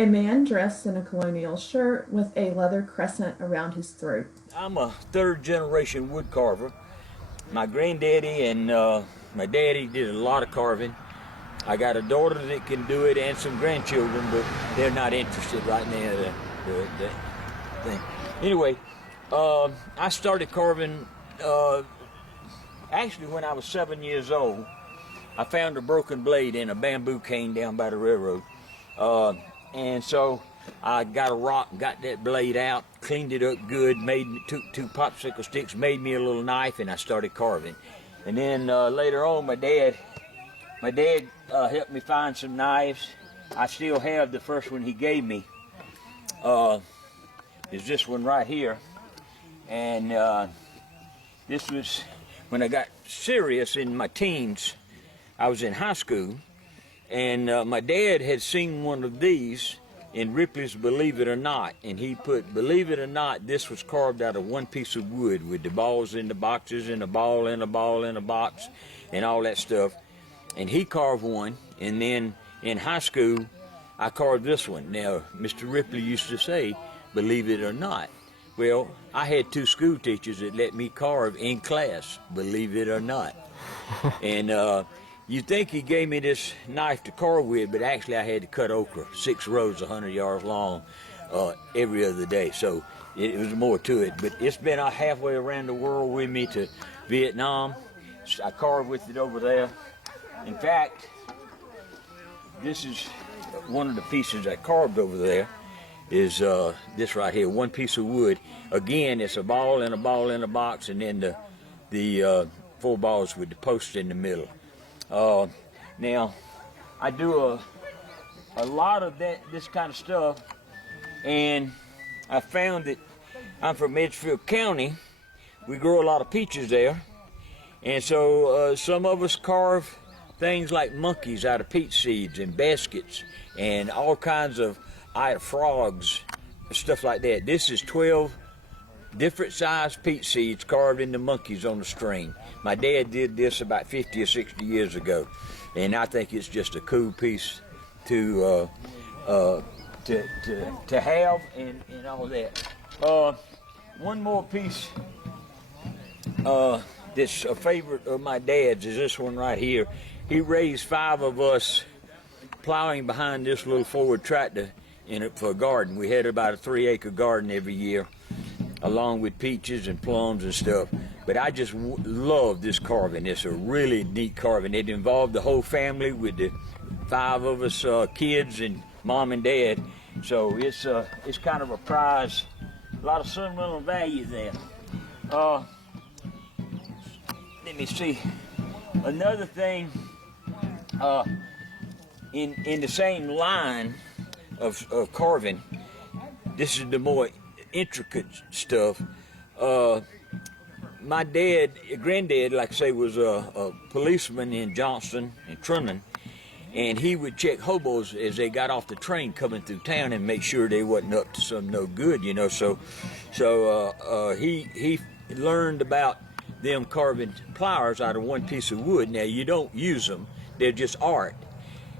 A man dressed in a colonial shirt with a leather crescent around his throat. I'm a third generation wood carver. My granddaddy and my daddy did a lot of carving. I got a daughter that can do it and some grandchildren, but they're not interested right now. The thing. Anyway, I started carving actually when I was 7 years old. I found a broken blade in a bamboo cane down by the railroad. And so I got a rock, got that blade out, cleaned it up good, took two popsicle sticks, made me a little knife, and I started carving. And then later on, my dad helped me find some knives. I still have the first one he gave me. Is this one right here. And this was when I got serious in my teens. I was in high school, and my dad had seen one of these in Ripley's Believe It or Not, and he put, believe it or not, this was carved out of one piece of wood with the balls in the boxes and a ball in a ball in a box and all that stuff. And he carved one, and then in high school, I carved this one. Now, Mr. Ripley used to say, believe it or not. Well, I had two school teachers that let me carve in class, believe it or not. And you'd think he gave me this knife to carve with, but actually I had to cut okra, 6 rows, 100 yards long, every other day. So it was more to it. But it's been halfway around the world with me to Vietnam. I carved with it over there. In fact, this is one of the pieces I carved over there. Is this right here, one piece of wood. Again, it's a ball and a ball in a box, and then the 4 balls with the post in the middle. Now, I do a lot of this kind of stuff, and I found that I'm from Edgefield County. We grow a lot of peaches there, and so some of us carve things like monkeys out of peach seeds and baskets and all kinds of frogs, stuff like that. This is 12 different sized peach seeds carved into monkeys on a string. My dad did this about 50 or 60 years ago, and I think it's just a cool piece to have and all that. One more piece that's a favorite of my dad's is this one right here. He raised 5 of us plowing behind this little Ford tractor in it for a garden. We had about a 3-acre garden every year, along with peaches and plums and stuff. But I just love this carving. It's a really neat carving. It involved the whole family with the 5 of us kids and mom and dad. So it's kind of a prize. A lot of sentimental value there. Let me see. Another thing in the same line of carving, this is the more intricate stuff. My granddad, like I say, was a policeman in Johnston and Truman, and he would check hobos as they got off the train coming through town and make sure they wasn't up to some no good, you know. So he learned about them carving pliers out of one piece of wood. Now, you don't use them; they're just art,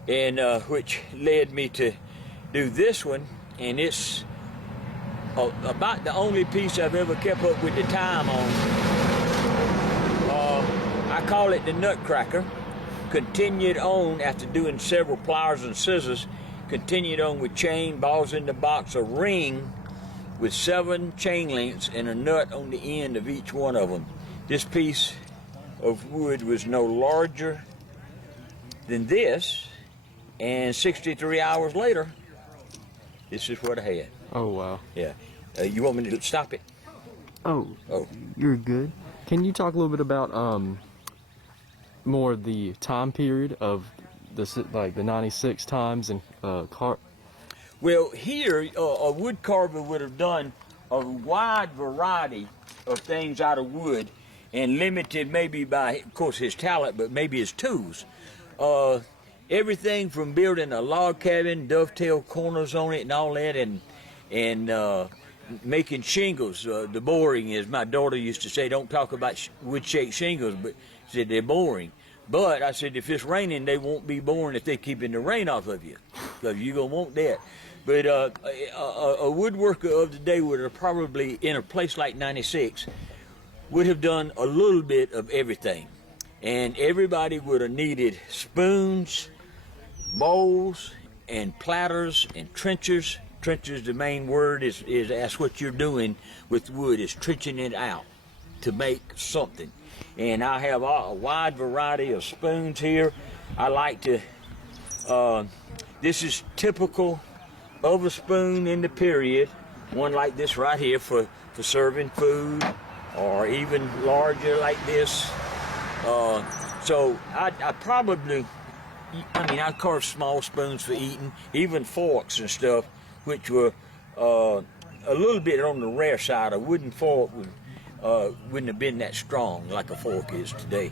and which led me to do this one, and it's about the only piece I've ever kept up with the time on. I call it the Nutcracker. Continued on after doing several pliers and scissors, continued on with chain, balls in the box, a ring with 7 chain links and a nut on the end of each one of them. This piece of wood was no larger than this, and 63 hours later, this is what I had. Oh, wow. Yeah. You want me to stop it? Oh, you're good. Can you talk a little bit about more of the time period of the 96 times and Well, here a wood carver would have done a wide variety of things out of wood, and limited maybe by, of course, his talent, but maybe his tools. Everything from building a log cabin, dovetail corners on it and all that, and making shingles. The boring, as my daughter used to say, don't talk about wood shake shingles, but said they're boring. But I said, if it's raining, they won't be born if they're keeping the rain off of you, because you're going to want that. But a woodworker of the day would have probably, in a place like 96, would have done a little bit of everything. And everybody would have needed spoons, bowls, and platters, and trenchers. Trenchers, the main word is that's what you're doing with wood, is trenching it out to make something. And I have a wide variety of spoons here. I like to, this is typical of a spoon in the period, one like this right here for serving food, or even larger like this. So I probably, I carve small spoons for eating, even forks and stuff, which were a little bit on the rare side. A wooden fork wouldn't have been that strong like a fork is today.